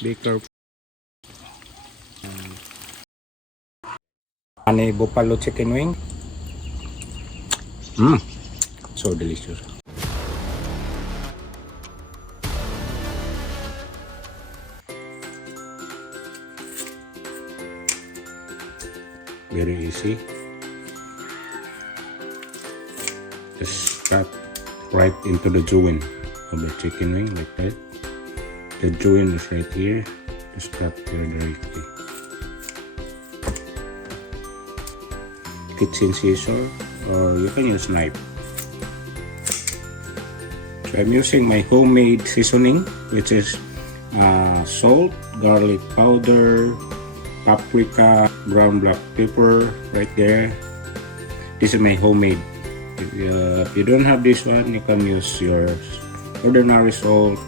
Be careful. Honey buffalo chicken wing. So delicious. Very easy. Just cut right into the joint of the chicken wing like that. The joint is right here. Just cut here directly. Kitchen scissors, or you can use knife. So I'm using my homemade seasoning, which is salt, garlic powder, paprika, brown black pepper right there. This is my homemade. If you don't have this one, you can use your ordinary salt,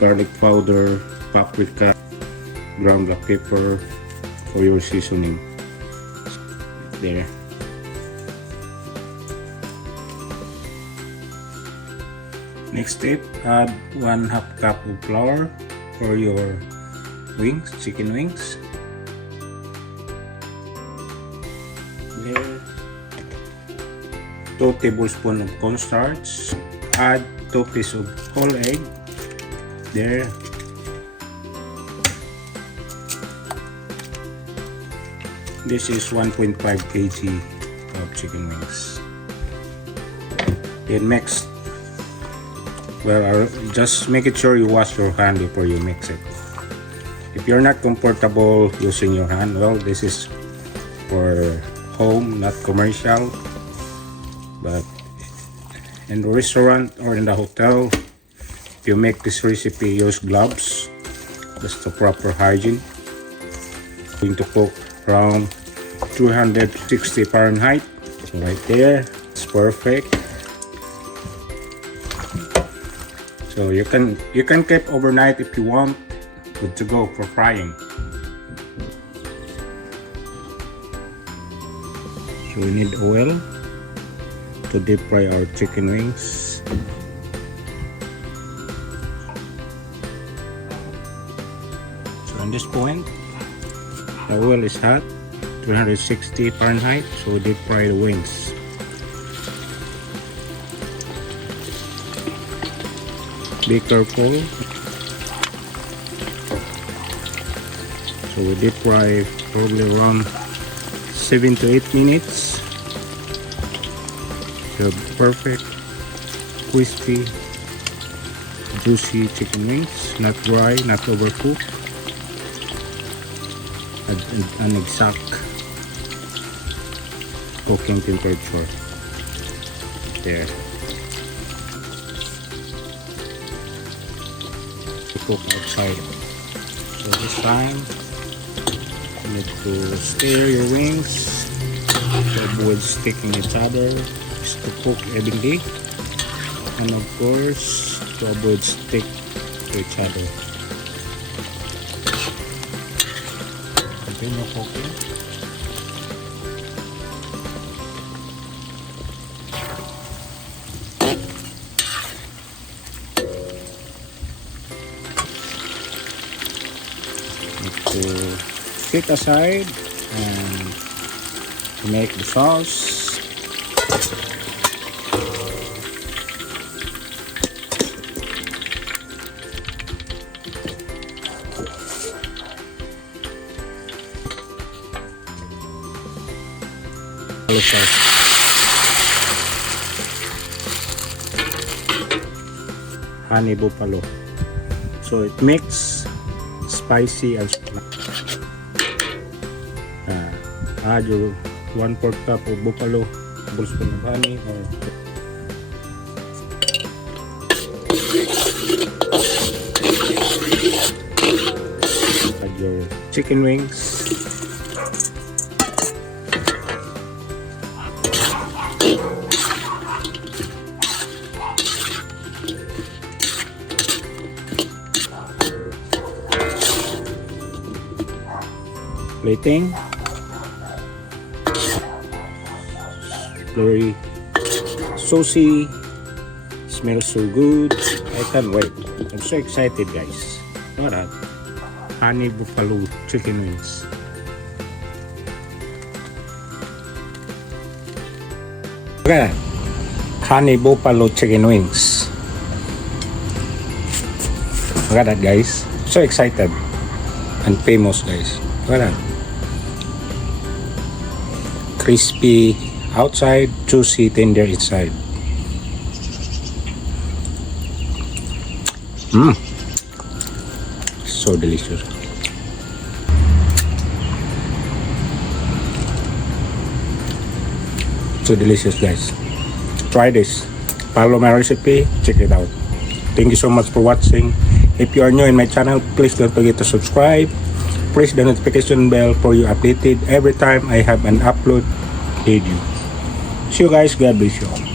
garlic powder, paprika, brown black pepper for your seasoning. There. Next step, add 1/2 cup of flour for your wings, chicken wings. There. 2 tablespoons of cornstarch. Add 2 pieces of whole egg. There. This is 1.5 kg of chicken wings. Then mix. Well, just make it sure you wash your hand before you mix it. If you're not comfortable using your hand, well, this is for home, not commercial. But in the restaurant or in the hotel, if you make this recipe, use gloves. That's the proper hygiene. Going to cook around 260 Fahrenheit. So right there, it's perfect. So you can keep overnight if you want. Good to go for frying. So we need oil to deep fry our chicken wings. So at this point, the oil is hot, 360 Fahrenheit, so we deep fry the wings. Be careful. So we deep fry probably around 7 to 8 minutes. The perfect, crispy, juicy chicken wings, not dry, not overcooked, an exact cooking temperature. There. To cook outside. So this time, you need to stir your wings to avoid sticking each other. To cook evenly, and of course to avoid stick to each other. Continue cooking. Need to stick aside and make the sauce. Honey buffalo. So it makes spicy and add your 1/4 cup of buffalo, tablespoon of honey, or add your chicken wings. Plating. Very saucy, smells so good. I can't wait. I'm so excited, guys. Look at that. honey buffalo chicken wings. Look at that. Honey buffalo chicken wings. Look at that, guys. So excited and famous, guys. Look at that. Crispy outside, juicy, tender inside. So delicious. So delicious, guys. Try this. Follow my recipe. Check it out. Thank you so much for watching. If you are new in my channel, please don't forget to subscribe. Press the notification bell for you updated every time I have an upload video. See you guys. God bless you all.